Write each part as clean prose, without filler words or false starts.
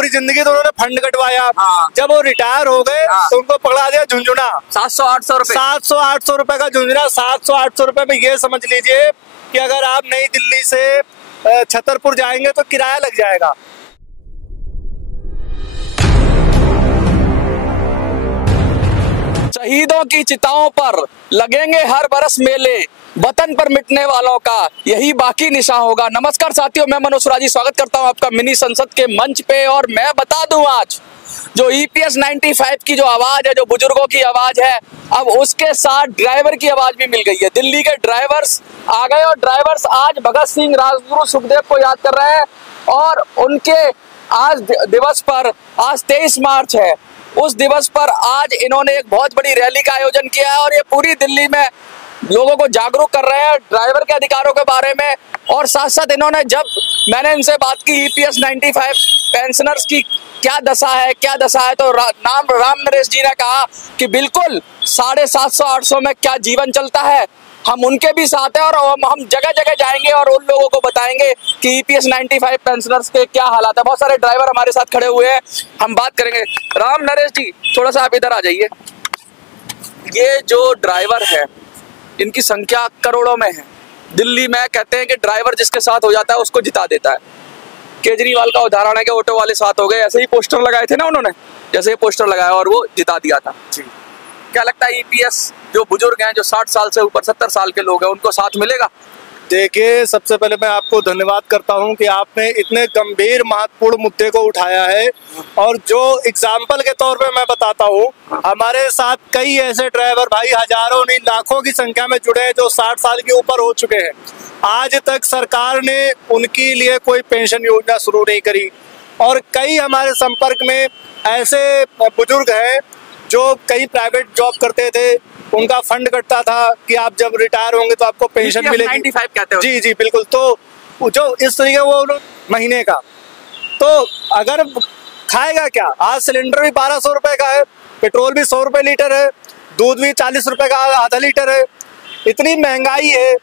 पूरी जिंदगी तो उन्होंने फंड कटवाया। हाँ। जब वो रिटायर हो गए तो उनको पकड़ा दिया झुंझुना। 700-800 रुपए, 700-800 रुपए का झुंझुना। 700-800 रुपए में ये समझ लीजिए कि अगर आप नई दिल्ली से छतरपुर जाएंगे तो किराया लग जाएगा। शहीदों की चिताओं पर लगेंगे हर बरस मेले, वतन पर मिटने वालों का यही बाकी निशान होगा। नमस्कार साथियों, मैं मनोज सुराजी स्वागत करता हूं आपका मिनी संसद के मंच पे। और मैं बता दूं, आज जो EPS 95 की जो आवाज है, जो बुजुर्गों की आवाज है, अब उसके साथ ड्राइवर की आवाज भी मिल गई है। दिल्ली के ड्राइवर्स आ गए और ड्राइवर्स आज भगत सिंह, राजगुरु, सुखदेव को याद कर रहे हैं। और उनके आज दिवस पर, आज 23 मार्च है, उस दिवस पर आज इन्होंने एक बहुत बड़ी रैली का आयोजन किया है और ये पूरी दिल्ली में लोगों को जागरूक कर रहे हैं ड्राइवर के अधिकारों के बारे में। और साथ साथ इन्होंने, जब मैंने इनसे बात की EPS 95 पेंशनर्स की क्या दशा है, तो राम नरेश जी ने कहा कि बिल्कुल 750-800 में क्या जीवन चलता है, हम उनके भी साथ हैं और हम जगह जगह जाएंगे और उन लोगों को बताएंगे कि EPS 95 पेंशनर्स के क्या हालात है। बहुत सारे ड्राइवर हमारे साथ खड़े हुए हैं, हम बात करेंगे। राम नरेश जी, थोड़ा सा आप इधर आ जाइए। ये जो ड्राइवर है, इनकी संख्या करोड़ों में है। दिल्ली में कहते हैं कि ड्राइवर जिसके साथ हो जाता है उसको जिता देता है। केजरीवाल का उदाहरण है कि ऑटो वाले साथ हो गए, ऐसे ही पोस्टर लगाए थे ना उन्होंने, जैसे ही पोस्टर लगाया और वो जिता दिया था। जी, क्या लगता है EPS जो बुजुर्ग हैं, जो 60 साल से ऊपर 70 साल के लोग हैं, उनको साथ मिलेगा? देखिए, सबसे पहले मैं आपको धन्यवाद करता हूं कि आपने इतने गंभीर महत्वपूर्ण मुद्दे को उठाया है। और जो एग्जाम्पल के तौर पे मैं बताता हूं, हमारे साथ कई ऐसे ड्राइवर भाई हजारों नहीं लाखों की संख्या में जुड़े हैं जो 60 साल के ऊपर हो चुके हैं। आज तक सरकार ने उनके लिए कोई पेंशन योजना शुरू नहीं करी। और कई हमारे संपर्क में ऐसे बुजुर्ग हैं जो कई प्राइवेट जॉब करते थे, उनका फंड कटता था कि आप जब रिटायर होंगे तो आपको पेंशन मिलेगी। 95 कहते हो? जी बिल्कुल। तो जो इस तरीके वो महीने का, तो अगर खाएगा क्या? आज सिलेंडर भी 1200 रुपए का है, पेट्रोल भी 100 रुपए लीटर है, दूध भी 40 रुपए का आधा लीटर है। इतनी महंगाई है,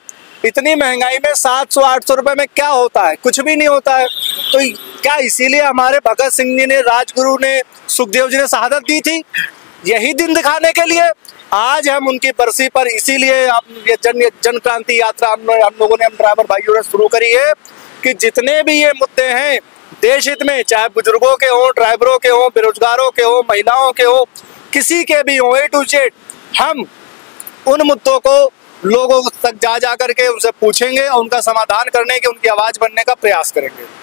इतनी महंगाई में 700-800 रुपए में क्या होता है? कुछ भी नहीं होता है। तो क्या इसीलिए हमारे भगत सिंह जी ने, राजगुरु ने, सुखदेव जी ने शहादत दी थी? यही दिन दिखाने के लिए आज हम उनकी बरसी पर, इसीलिए हम ये जन क्रांति यात्रा हम लोगों ने, हम ड्राइवर भाइयों ने शुरू करी है कि जितने भी ये मुद्दे हैं देश हित में, चाहे बुजुर्गों के हो, ड्राइवरों के हो, बेरोजगारों के हो, महिलाओं के हो, किसी के भी हो, A to Z, हम उन मुद्दों को लोगों तक जा करके उनसे पूछेंगे और उनका समाधान करने के, उनकी आवाज बनने का प्रयास करेंगे।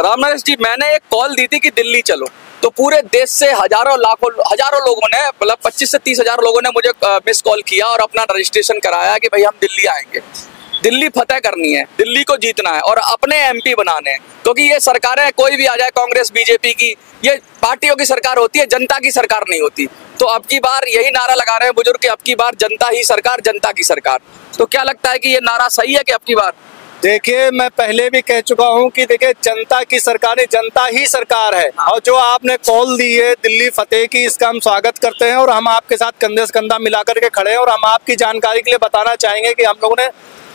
राम नरेश जी, मैंने एक कॉल दी थी कि दिल्ली चलो, तो पूरे देश से हजारों लोगों ने, मतलब 25 से 30 हजार लोगों ने मुझे मिस कॉल किया और अपना रजिस्ट्रेशन कराया कि भाई हम दिल्ली आएंगे, दिल्ली फतेह करनी है, दिल्ली को जीतना है और अपने MP बनाने हैं। क्योंकि ये सरकारें कोई भी आ जाए, कांग्रेस, BJP की, ये पार्टियों की सरकार होती है, जनता की सरकार नहीं होती। तो अब की बार यही नारा लगा रहे हैं बुजुर्ग कि अब की बार जनता ही सरकार, जनता की सरकार। तो क्या लगता है कि ये नारा सही है कि अब की बार? देखिए, मैं पहले भी कह चुका हूं कि देखिए, जनता की सरकार, जनता ही सरकार है। और जो आपने कॉल दी है दिल्ली फतेह की, इसका हम स्वागत करते हैं और हम आपके साथ कंधे से कंधा मिलाकर के खड़े हैं। और हम आपकी जानकारी के लिए बताना चाहेंगे कि हम लोगों ने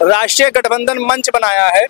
राष्ट्रीय गठबंधन मंच बनाया है।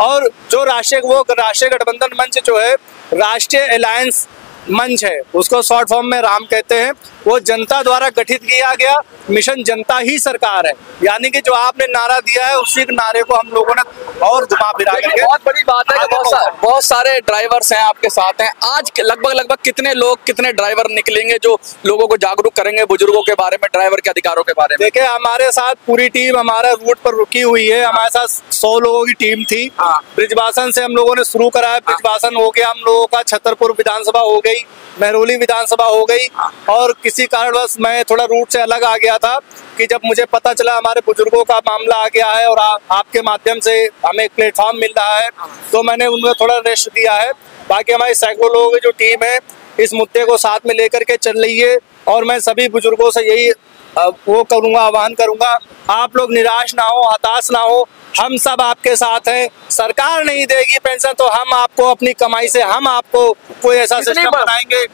और जो राष्ट्रीय गठबंधन मंच जो है, राष्ट्रीय अलायंस मंच है, उसको शॉर्ट फॉर्म में राम कहते हैं। वो जनता द्वारा गठित किया गया मिशन जनता ही सरकार है। यानी कि जो आपने नारा दिया है, उसी नारे को हम लोगों ने और घुमा फिरा करके, बहुत बड़ी बात है कि बहुत सारे ड्राइवर्स हैं आपके साथ हैं। आज लगभग कितने लोग, कितने ड्राइवर निकलेंगे जो लोगों को जागरूक करेंगे बुजुर्गों के बारे में, ड्राइवर के अधिकारों के बारे में? देखिए, हमारे साथ पूरी टीम हमारे रूट पर रुकी हुई है। हमारे साथ 100 लोगों की टीम थी। ब्रिजवासन से हम लोगों ने शुरू करा है। ब्रिजवासन हो गया हम लोगों का, छतरपुर विधानसभा हो गई, महरौली विधानसभा हो गई। और किसी कारणवश मैं थोड़ा रूट से अलग आ गया था कि जब मुझे पता चला हमारे बुजुर्गों का मामला आ गया है और आपके माध्यम से हमें एक प्लेटफॉर्म मिल रहा है, तो मैंने उनको थोड़ा रेस्ट दिया है। बाकी हमारी सैकड़ों लोगों की जो टीम है इस मुद्दे को साथ में लेकर के चल रही है। और मैं सभी बुजुर्गों से यही आह्वान करूंगा, आप लोग निराश ना हो, हताश ना हो। हम सब आपके साथ हैं। सरकार नहीं देगी पेंशन तो हम आपको अपनी कमाई से, हम आपको कोई ऐसा सिस्टम बनाएंगे।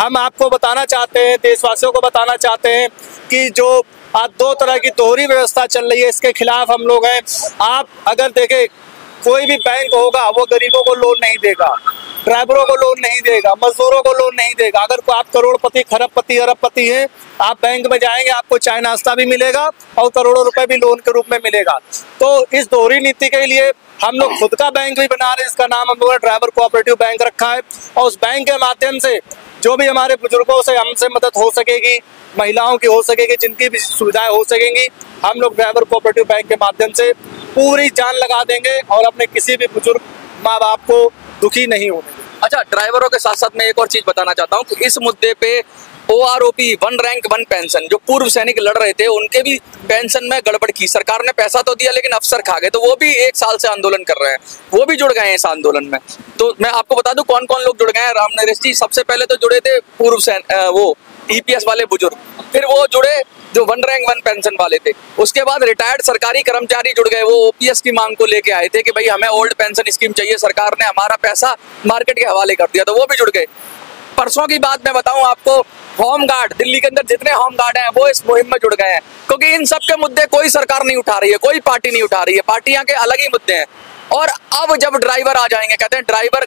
हम आपको बताना चाहते हैं, देशवासियों को बताना चाहते हैं कि जो आज 2 तरह की दोहरी व्यवस्था चल रही है, इसके खिलाफ हम लोग हैं। आप अगर देखें, कोई भी बैंक होगा वो गरीबों को लोन नहीं देगा, ड्राइवरों को लोन नहीं देगा, मजदूरों को लोन नहीं देगा। अगर आप करोड़पति, खरबपति, अरबपति हैं, आप बैंक में जाएंगे, आपको चाय नाश्ता भी मिलेगा और करोड़ों रुपए भी लोन के रूप में मिलेगा। तो इस दोहरी नीति के लिए हम लोग खुद का बैंक भी बना रहे हैं, इसका नाम हम लोगों ने ड्राइवर कोऑपरेटिव बैंक रखा है। और उस बैंक के माध्यम से जो भी हमारे बुजुर्गों से हमसे मदद हो सकेगी, महिलाओं की हो सकेगी, जिनकी भी सुविधाएं हो सकेंगी, हम लोग ड्राइवर कोऑपरेटिव बैंक के माध्यम से पूरी जान लगा देंगे और अपने किसी भी बुजुर्ग माँ बाप को दुखी नहीं होने। अच्छा, ड्राइवरों के साथ साथ मैं एक और चीज बताना चाहता हूँ कि इस मुद्दे पे OROP, one rank one pension, जो पूर्व सैनिक लड़ रहे थे, उनके भी पेंशन में गड़बड़ की। सरकार ने पैसा तो दिया लेकिन अफसर खा गए, तो वो भी 1 साल से आंदोलन कर रहे हैं, वो भी जुड़ गए हैं इस आंदोलन में। तो मैं आपको बता दूं कौन कौन लोग जुड़ गए हैं। राम नरेश जी सबसे पहले तो जुड़े थे वो EPS वाले बुजुर्ग, फिर वो जुड़े जो वन रैंक वन पेंशन वाले थे, उसके बाद रिटायर्ड सरकारी कर्मचारी जुड़ गए, वो OPS की मांग को लेके आए थे कि भाई हमें ओल्ड पेंशन स्कीम चाहिए, सरकार ने हमारा पैसा मार्केट के हवाले कर दिया, तो वो भी जुड़ गए। परसों की बात मैं बताऊं आपको, होम गार्ड, दिल्ली के अंदर जितने होम गार्ड हैं वो इस मुहिम में जुड़ गए हैं, क्योंकि इन सब के मुद्दे कोई सरकार नहीं उठा रही है, कोई पार्टी नहीं उठा रही है, पार्टियां के अलग ही मुद्दे हैं। और अब जब ड्राइवर आ जाएंगे, कहते हैं ड्राइवर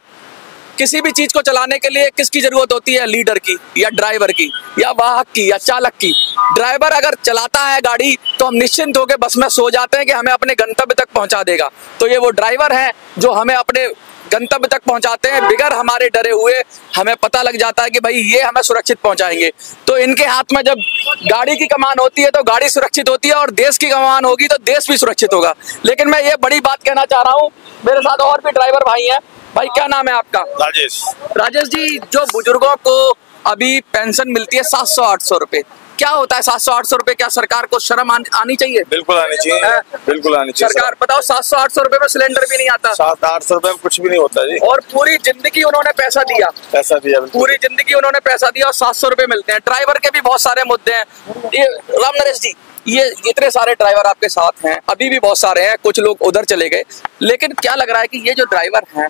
किसी भी चीज को चलाने के लिए किसकी जरूरत होती है, लीडर की या ड्राइवर की या वाहक की या चालक की। ड्राइवर अगर चलाता है गाड़ी तो हम निश्चिंत होकर बस में सो जाते हैं कि हमें अपने गंतव्य तक पहुंचा देगा। तो ये वो ड्राइवर है जो हमें अपने गंतव्य तक पहुंचाते हैं बिगर हमारे डरे हुए। हमें पता लग जाता है कि भाई ये हमें सुरक्षित पहुंचाएंगे। तो इनके हाथ में जब गाड़ी की कमान होती है तो गाड़ी सुरक्षित होती है, और देश की कमान होगी तो देश भी सुरक्षित होगा। लेकिन मैं ये बड़ी बात कहना चाह रहा हूँ, मेरे साथ और भी ड्राइवर भाई हैं। भाई क्या नाम है आपका? राजेश। राजेश जी, जो बुजुर्गों को अभी पेंशन मिलती है 700-800 रुपए, क्या होता है 700-800 रुपए? क्या सरकार को शर्म आनी चाहिए? बिल्कुल आनी चाहिए, बिल्कुल आनी चाहिए। सरकार बताओ, 700-800 रुपए में सिलेंडर भी नहीं आता। 700-800 रुपए में कुछ भी नहीं होता जी। और पूरी जिंदगी उन्होंने पैसा दिया, पूरी जिंदगी उन्होंने पैसा दिया और 700 रुपए मिलते हैं। ड्राइवर के भी बहुत सारे मुद्दे हैं। ये राम नरेश जी, ये इतने सारे ड्राइवर आपके साथ हैं, अभी भी बहुत सारे हैं, कुछ लोग उधर चले गए, लेकिन क्या लग रहा है कि ये जो ड्राइवर हैं,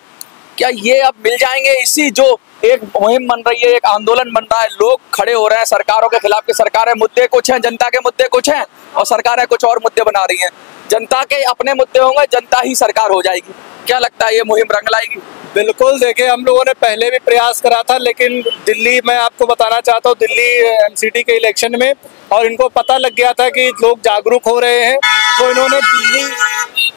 क्या ये अब मिल जाएंगे? इसी जो एक मुहिम बन रही है, एक आंदोलन बन रहा है, लोग खड़े हो रहे हैं सरकारों के खिलाफ कि सरकारें मुद्दे कुछ हैं, जनता के मुद्दे कुछ हैं और सरकारें कुछ और मुद्दे बना रही हैं। जनता के अपने मुद्दे होंगे, जनता ही सरकार हो जाएगी। क्या लगता है ये मुहिम रंग लाएगी? बिल्कुल, देखिए हम लोगों ने पहले भी प्रयास करा था, लेकिन दिल्ली, मैं आपको बताना चाहता हूँ, दिल्ली MCD के इलेक्शन में, और इनको पता लग गया था कि लोग जागरूक हो रहे हैं, तो इन्होंने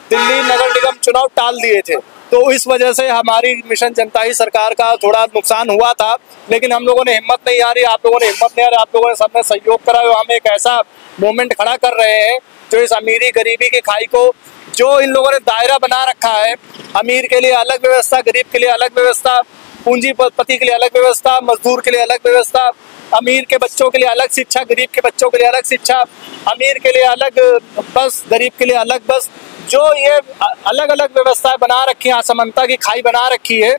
दिल्ली नगर निगम चुनाव टाल दिए थे। तो इस वजह से हमारी मिशन जनता ही सरकार का थोड़ा नुकसान हुआ था, लेकिन हम लोगों ने हिम्मत नहीं हारी, आप लोगों ने हिम्मत नहीं हारी, आप लोगों ने सबने सहयोग करा। हम एक ऐसा मूवमेंट खड़ा कर रहे हैं जो इस अमीरी गरीबी की खाई को, जो इन लोगों ने दायरा बना रखा है, अमीर के लिए अलग व्यवस्था, गरीब के लिए अलग व्यवस्था, पूंजीपति के लिए अलग व्यवस्था, मजदूर के लिए अलग व्यवस्था, अमीर के बच्चों के लिए अलग शिक्षा, गरीब के बच्चों के लिए अलग शिक्षा, अमीर के लिए अलग बस, गरीब के लिए अलग बस, जो ये अलग अलग व्यवस्थाएं बना रखी है, असमानता की खाई बना रखी है।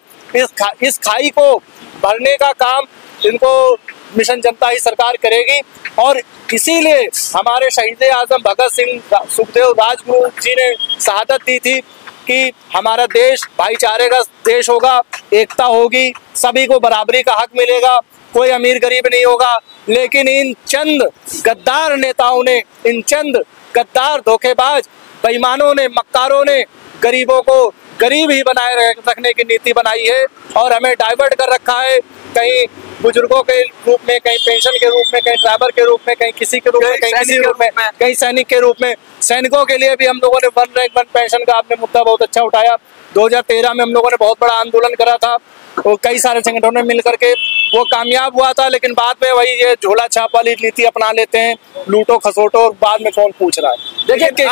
इस खाई को भरने का काम इनको मिशन जनता ही सरकार करेगी। और इसीलिए हमारे शहीद आजम भगत सिंह, सुखदेव, राजगुरु जी ने शहादत दी थी कि हमारा देश भाईचारे का देश होगा, एकता होगी, सभी को बराबरी का हक मिलेगा, कोई अमीर गरीब नहीं होगा। लेकिन इन चंद गद्दार नेताओं ने, इन चंद गद्दार धोखेबाज बेईमानों ने, मक्कारों ने गरीबों को गरीब ही बनाए रखने की नीति बनाई है और हमें डाइवर्ट कर रखा है, कहीं बुजुर्गों के रूप में, कहीं पेंशन के रूप में, कहीं ड्राइवर के रूप में, कहीं किसी के रूप में, कहीं किसी रूप में, कहीं सैनिक के रूप में। सैनिकों के लिए भी हम लोगों ने वन रैंक वन पेंशन का आपने मुद्दा बहुत अच्छा उठाया। 2013 में हम लोगों ने बहुत बड़ा आंदोलन करा था और कई सारे संगठनों ने मिल करके, वो कामयाब हुआ था, लेकिन बाद में वही ये झोला छाप वाली नीति अपना लेते हैं, लूटो खसोटो, और बाद में कौन पूछ रहा है। देखिए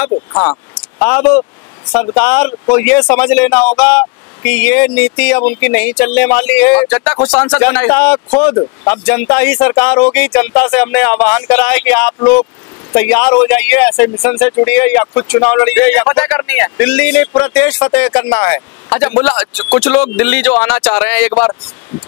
अब सरकार को ये समझ लेना होगा कि ये नीति अब उनकी नहीं चलने वाली है। जनता खुद सांसद बनाएगी, जनता खुद, अब जनता ही सरकार होगी। जनता से हमने आह्वान करा है कि आप लोग तैयार हो जाइए, ऐसे मिशन से जुड़िए या खुद चुनाव लड़िए या फतेह करनी है। दिल्ली ने पूरा देश फतेह करना है। अच्छा मुल्ला, कुछ लोग दिल्ली जो आना चाह रहे हैं, एक बार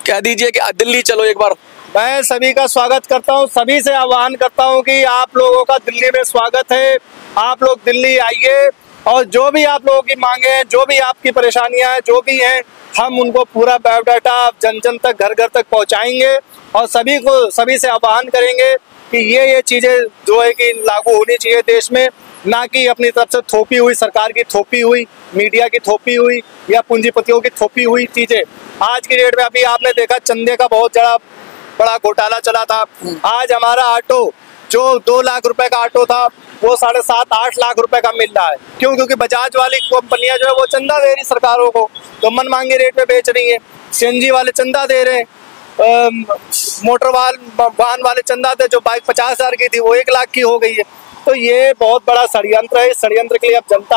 कह दीजिए कि दिल्ली चलो एक बार। मैं सभी का स्वागत करता हूं, सभी से आह्वान करता हूं कि आप लोगों का दिल्ली में स्वागत है। आप लोग दिल्ली आइए और जो भी आप लोगों की मांगे हैं, जो भी आपकी परेशानियां हैं, जो भी हैं, हम उनको पूरा बायोडाटा जन जन तक, घर घर तक पहुंचाएंगे और सभी से आह्वान करेंगे कि ये चीजें जो है कि लागू होनी चाहिए देश में। ना कि अपनी तरफ से थोपी हुई, सरकार की थोपी हुई, मीडिया की थोपी हुई या पूंजीपतियों की थोपी हुई चीजें। आज की डेट में अभी आपने देखा चंदे का बहुत बड़ा घोटाला चला था। आज हमारा ऑटो जो 2 लाख रुपए का ऑटो था वो 7.5-8 लाख रुपए का मिल रहा है। क्यों? क्योंकि बजाज वाली कंपनियां जो है वो चंदा दे रही सरकारों को, तो मन मांगे रेट में बेच रही है। सीएनजी वाले चंदा दे रहे हैं, मोटर वाहन वाले चंदा थे, जो बाइक 50,000 की थी वो 1 लाख की हो गई है। तो ये बहुत बड़ा षड्यंत्र है। इस षड्यंत्र के लिए अब जनता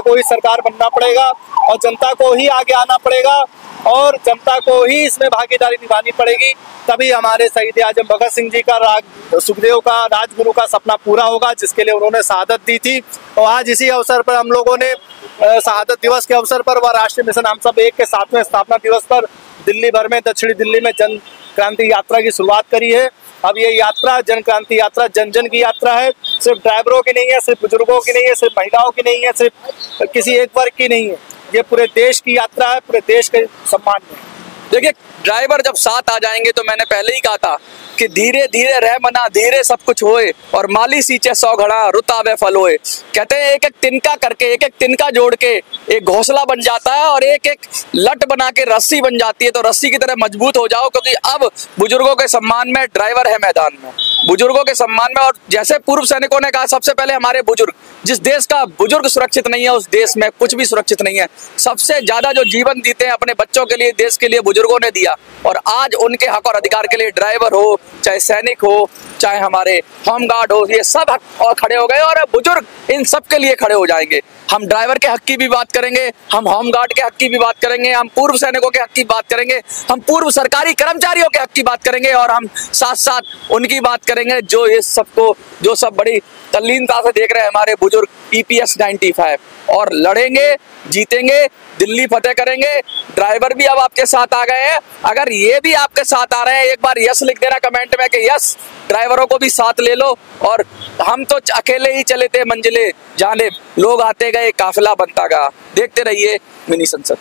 को ही सरकार बनना पड़ेगा और जनता को ही आगे आना पड़ेगा और जनता को ही इसमें भागीदारी निभानी पड़ेगी। तभी हमारे शहीद आजम भगत सिंह जी का, सुखदेव का, राजगुरु का सपना पूरा होगा, जिसके लिए उन्होंने शहादत दी थी। और आज इसी अवसर पर हम लोगों ने शहादत दिवस के अवसर पर व राष्ट्रीय मिशन हम सब एक के 7वें स्थापना दिवस पर दिल्ली भर में, दक्षिणी दिल्ली में जन क्रांति यात्रा की शुरुआत करी है। अब ये यात्रा, जन क्रांति यात्रा, जन जन की यात्रा है। सिर्फ ड्राइवरों की नहीं है, सिर्फ बुजुर्गों की नहीं है, सिर्फ महिलाओं की नहीं है, सिर्फ किसी एक वर्ग की नहीं है। ये पूरे देश की यात्रा है, पूरे देश के सम्मान में। देखिए, ड्राइवर जब साथ आ जाएंगे तो मैंने पहले ही कहा था कि धीरे धीरे रह मना, धीरे सब कुछ होए, और माली सींचे 100 घड़ा, रुतावे फल होए। कहते हैं एक एक तिनका करके, एक एक तिनका जोड़ के एक घोंसला बन जाता है और एक एक लट बना के रस्सी बन जाती है। तो रस्सी की तरह मजबूत हो जाओ, क्योंकि अब बुजुर्गों के सम्मान में ड्राइवर है मैदान में, बुजुर्गों के सम्मान में। और जैसे पूर्व सैनिकों ने कहा, सबसे पहले हमारे बुजुर्ग, जिस देश का बुजुर्ग सुरक्षित नहीं है उस देश में कुछ भी सुरक्षित नहीं है। सबसे ज्यादा जो जीवन देते हैं अपने बच्चों के लिए, देश के लिए बुजुर्गों ने दिया, और आज उनके हक और अधिकार के लिए ड्राइवर हो, चाहे सैनिक हो, चाहे हमारे होमगार्ड हो, ये सब हक और खड़े हो गए और बुजुर्ग इन सब के लिए खड़े हो जाएंगे। हम ड्राइवर के हक की भी बात करेंगे, हम होमगार्ड के हक की भी बात करेंगे, हम पूर्व सैनिकों के हक की बात करेंगे, हम पूर्व सरकारी कर्मचारियों के हक की बात करेंगे, और हम साथ साथ उनकी बात करेंगे जो इस सबको, जो सब बड़ी तल्लीनता से देख रहे हैं हमारे बुजुर्ग EPS 95। और लड़ेंगे, जीतेंगे, दिल्ली फतेह करेंगे। ड्राइवर भी अब आपके साथ आ गए हैं। अगर ये भी आपके साथ आ रहे हैं, एक बार यस लिख देना कमेंट में कि यस, ड्राइवरों को भी साथ ले लो। और हम तो अकेले ही चले थे मंजिले जाने, लोग आते गए, काफिला बनता गया। देखते रहिए मिनी संसद।